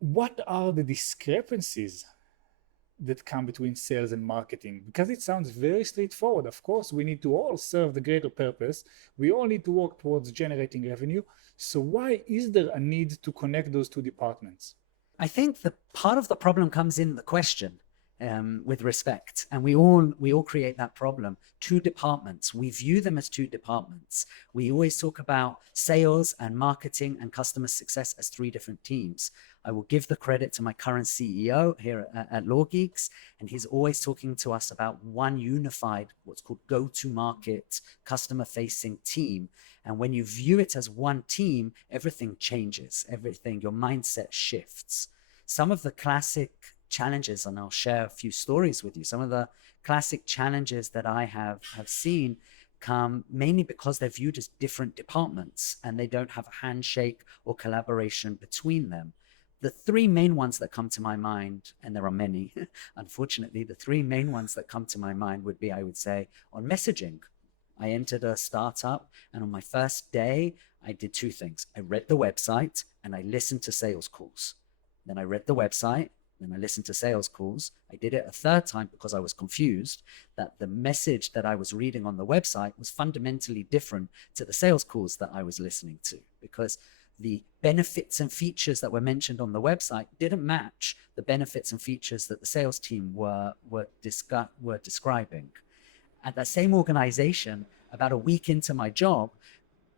what are the discrepancies that come between sales and marketing? Because it sounds very straightforward. Of course, we need to all serve the greater purpose. We all need to work towards generating revenue. So why is there a need to connect those two departments? I think the part of the problem comes in the question. With respect, and we all create that problem. Two departments, we view them as two departments. We always talk about sales and marketing and customer success as three different teams. I will give the credit to my current CEO here at Lawgeex, and he's always talking to us about one unified, what's called go-to-market customer facing team. And when you view it as one team, everything changes, your mindset shifts. Some of the classic challenges, and I'll share a few stories with you. Some of the classic challenges that I have seen come mainly because they're viewed as different departments and they don't have a handshake or collaboration between them. The three main ones that come to my mind, and there are many, unfortunately, the three main ones that come to my mind would be, I would say, on messaging. I entered a startup, and on my first day, I did two things. I read the website and I listened to sales calls. Then I read the website, then I listened to sales calls. I did it a third time because I was confused that the message that I was reading on the website was fundamentally different to the sales calls that I was listening to, because the benefits and features that were mentioned on the website didn't match the benefits and features that the sales team were describing. At that same organization, about a week into my job,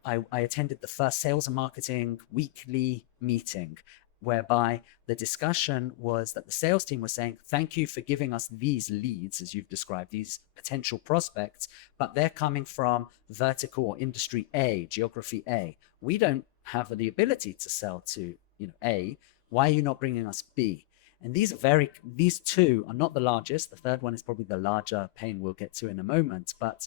I attended the first sales and marketing weekly meeting, whereby the discussion was that the sales team was saying, thank you for giving us these leads, as you've described, these potential prospects, but they're coming from vertical or industry A, geography A. We don't have the ability to sell to A. Why are you not bringing us B? And these two are not the largest. The third one is probably the larger pain we'll get to in a moment, but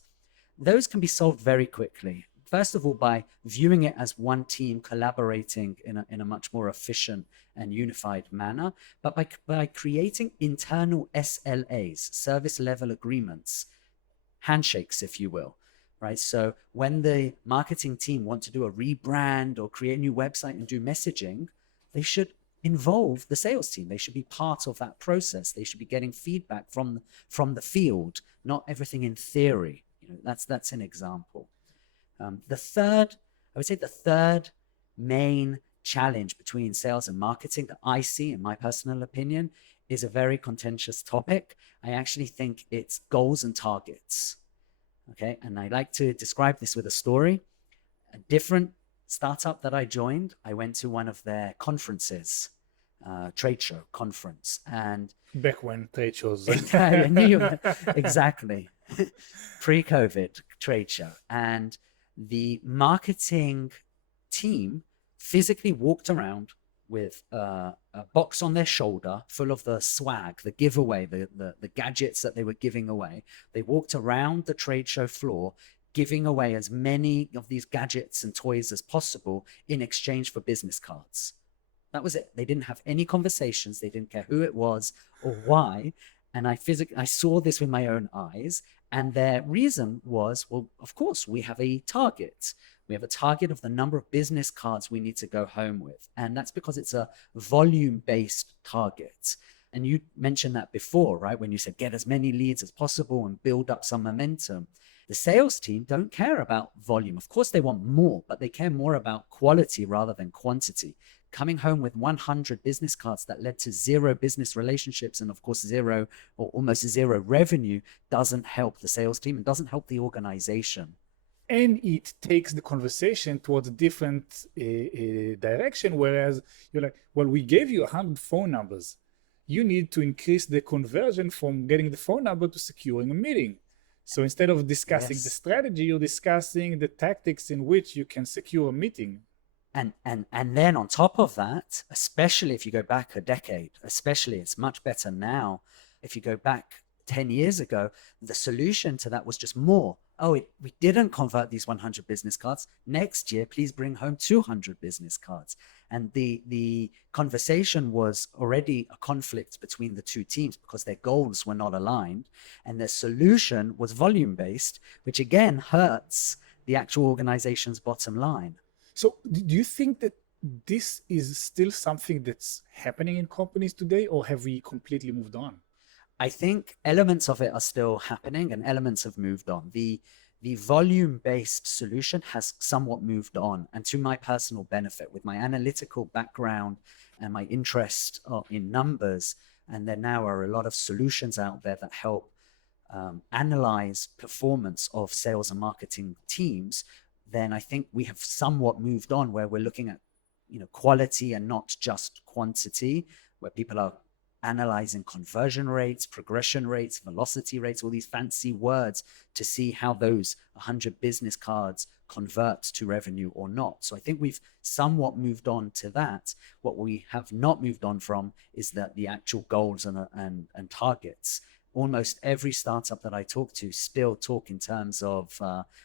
those can be solved very quickly. First of all, by viewing it as one team collaborating in a much more efficient and unified manner, but by creating internal SLAs, service level agreements, handshakes, if you will, right? So when the marketing team want to do a rebrand or create a new website and do messaging, they should involve the sales team. They should be part of that process. They should be getting feedback from the field, not everything in theory. That's an example. I would say the third main challenge between sales and marketing that I see, in my personal opinion, is a very contentious topic. I actually think it's goals and targets. Okay. And I like to describe this with a story. A different startup that I joined, I went to one of their conferences, trade show conference. And back when trade shows. Exactly. Pre-COVID trade show. And the marketing team physically walked around with a box on their shoulder full of the swag, the giveaway, the gadgets that they were giving away. They walked around the trade show floor, giving away as many of these gadgets and toys as possible in exchange for business cards. That was it. They didn't have any conversations. They didn't care who it was or why. And I saw this with my own eyes. And their reason was, well, of course, we have a target. We have a target of the number of business cards we need to go home with. And that's because it's a volume-based target. And you mentioned that before, right? When you said get as many leads as possible and build up some momentum. The sales team don't care about volume. Of course, they want more, but they care more about quality rather than quantity. Coming home with 100 business cards that led to 0 business relationships and, of course, 0 or almost 0 revenue doesn't help the sales team and doesn't help the organization. And it takes the conversation towards a different direction, whereas you're like, well, we gave you 100 phone numbers. You need to increase the conversion from getting the phone number to securing a meeting. So instead of discussing the strategy, you're discussing the tactics in which you can secure a meeting. And then on top of that, especially if you go back a decade, especially it's much better now. If you go back 10 years ago, the solution to that was just more. We didn't convert these 100 business cards. Next year, please bring home 200 business cards. And the conversation was already a conflict between the two teams because their goals were not aligned. And the solution was volume-based, which again hurts the actual organization's bottom line. So do you think that this is still something that's happening in companies today, or have we completely moved on? I think elements of it are still happening and elements have moved on. The volume-based solution has somewhat moved on, and to my personal benefit, with my analytical background and my interest in numbers, and there now are a lot of solutions out there that help analyze performance of sales and marketing teams, then I think we have somewhat moved on where we're looking at quality and not just quantity, where people are analyzing conversion rates, progression rates, velocity rates, all these fancy words to see how those 100 business cards convert to revenue or not. So I think we've somewhat moved on to that. What we have not moved on from is that the actual goals and targets. Almost every startup that I talk to still talk in terms of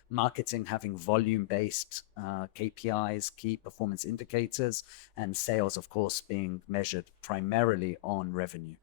marketing having volume-based KPIs, key performance indicators, and sales, of course, being measured primarily on revenue.